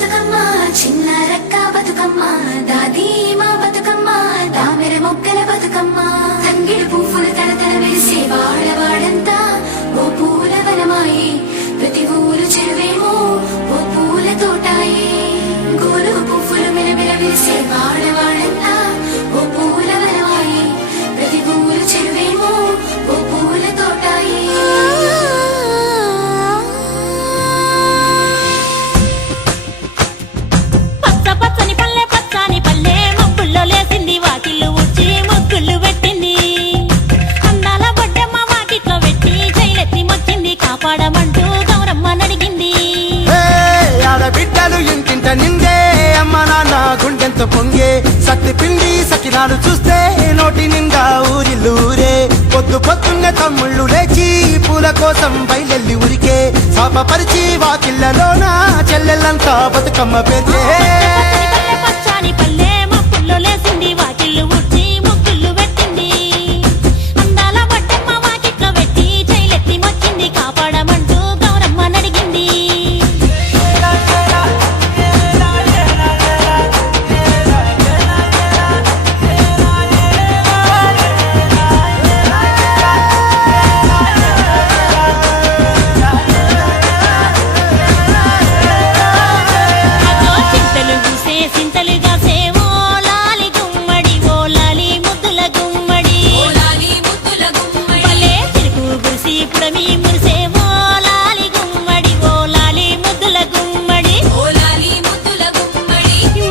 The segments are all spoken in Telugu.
బతుకమ్మ చిన్న రక్క బతుకమ్మ దాది మా బతుకమ్మ దామెర మొగ్గల బతుకమ్మ తంగిడి పువ్వులు తడతడ వెలిసే వాడవాడంతా ఓ పూల వనమాయే ప్రతి ఊరు చెరువేమో ఓ పూల తోటాయే గోరు పువ్వులు మెలమెల వెలిసే వాడవాడంతా ఓ పూల వనమాయే ప్రతి ఊరు చెరువేమో ఓ పూల తోటాయే కాపాడమంటూ గౌరమ్మ నడిగింది. ఆడబిడ్డలు ఇంటింట నిందే అమ్మ నాన్న గుండెంత పొంగే సత్తి పిండి సకినాలు చూస్తే నోటి నిండా ఊరిల్లూరే పొద్దున్నే తమ్ముళ్ళు లేచి పూల కోసం బయలెల్లి ఉరికే శాపపరిచి వాకిళ్ళలోన చెల్లెళ్ళంతా బతుకమ్మ పేర్చే పచ్చాని పల్లె మప్పుల్లో లేసింది వాకిళ్ళు ఊడ్చి ముగ్గుళ్ళు పెట్టింది. అందాల బొడ్డమ్మ వాకిట్లో పెట్టి జైలెత్తి మొచ్చింది కాపాడమంటూ గౌరమ్మ నడిగింది. చింతలు పూసే సింతలుగా సేవో లాలి గుమ్మడి ఓ లాలి ముద్దుల గుమ్మడి భలే చిరుకు గురిసి పుడమి మురిసే ఓ లాలి గుమ్మడి ఓ లాలి ముద్దుల గుమ్మడి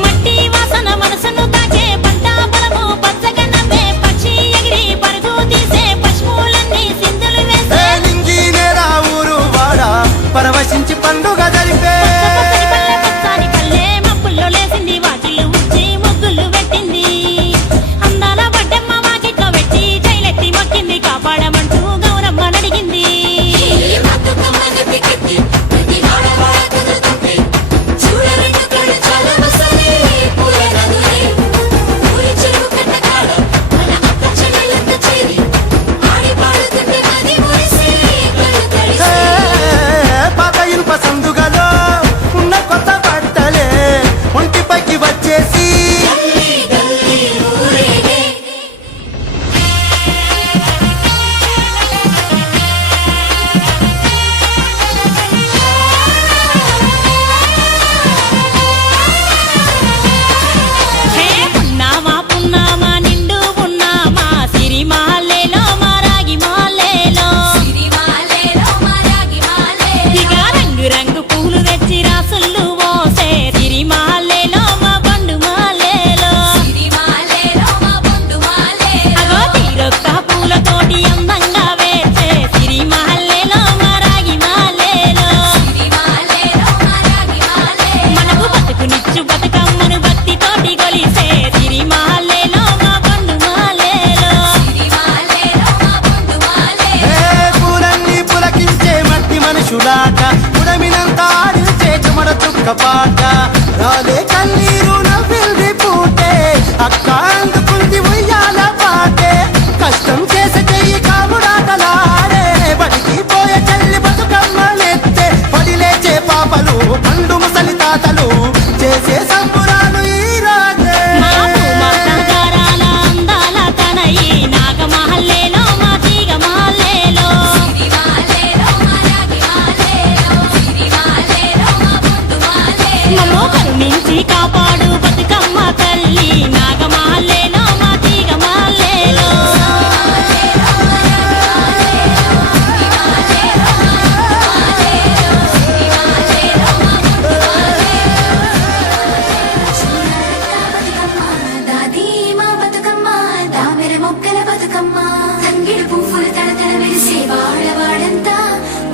మట్టి వాసన మనసును తాకే పంట బలము పచ్చగా నవ్వే పక్షి ఎగిరి పరుగు తీసే పశువులన్నీ సింధులు వేసే నింగి నేరా ఊరు వాడ పరవశించి పండుగ జరిపే పచ్చాని పల్లె మప్పుల్లో లేసింది వాకిళ్ళు ఊడ్చి ముగ్గులు పెట్టింది. అందాల బొడ్డమ్మ వాకిట్లో పెట్టి జైలెత్తి మొక్కింది కాపాడమంటూ గౌరమ్మ నడిగింది. పాత ఇనుప సందుగలో ఉన్న కొత్త బట్టలే ఒంటిపైకి వచ్చేసి హే పున్నామా పున్నామా నిండు పున్నామా సిరి మాలేలో మా రాగి మాలేలో ఇక రంగు రంగు పూలు తెచ్చి రాసుళ్ళు పోసే సిరి మాలేలో మా పండు మాలేలో అగో తీరొక్క పూలతోటి అందంగా వేచే సిరి మాలేలో మా రాగి మాలేలో మనకు బతుకునిచ్చు బతుకమ్మను భక్తితోటి గొలిసే సిరి మాలేలో మా పండు మాలేలో పూలన్నీ పులకించే మట్టి మనుషులాట ఉడమినంత ఆడించే చెమడ చుక్క పాట రాలే కన్నీరు నవ్వింది పూటే అక్క అందుకుంది ఉయ్యాల పాటే కష్టం చేసే చెయ్యి కాముడాటలాడే బడికి పోయే చెల్లి బతుకమ్మలెత్తే పడి లేచే పాపలు పండు ముసలి తాతలు చేసే సంబురాలు ఈ రాజే మా భూమాతాగారాల అందాల తనయి నాగమహల్లేలో మా తీగ మహల్లేలో మమ్మో కరుణించి కాపాడు బతుకమ్మ తల్లి నాగమహల్లేలో మా తీగ మహల్లేలో దాది మా బతుకమ్మ దామెర మొగ్గల బతుకమ్మ తంగిడి పువ్వులు తడతడ వెలిసే వాడవాడంతా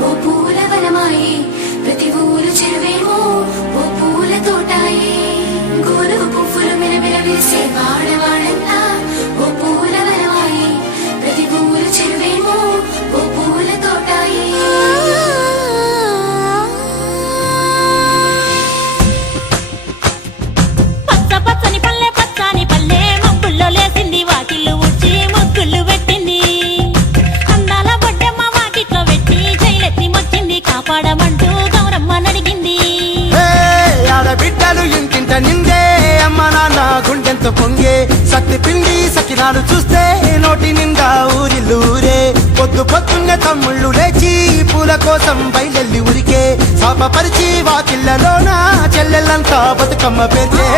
ఓ పూల వనమాయే ప్రతి ఊరు చెరువేమో ఓ పూల తోటాయే గోరు పువ్వులు మెలమెల వెలిసే వాడవాడంతా ఓ పూల వనమాయే ప్రతి ఊరు చెరువేమో ఓ పూల తోటాయే పచ్చని పల్లె మబ్బుల్లో లేసింది వాకిళ్ళు ఊడ్చి ముగ్గుళ్ళు పెట్టింది. అందాల బొడ్డమ్మ వాకిట్లో పెట్టి జైలెత్తి మొచ్చింది కాపాడమంటూ గౌరమ్మ నడిగింది. ఆడబిడ్డ ఆనందంతో పొంగే శక్తి పిండి సకినాలు చూస్తే నోటి నిండా ఊరిల్లూరే పొద్దున్నే తమ్ముళ్ళు లేచి పూల కోసం బయలెల్లి ఉరికే శాపపరిచి వాకిళ్ళలోన చెల్లెళ్ళంతా బతుకమ్మ పేర్చే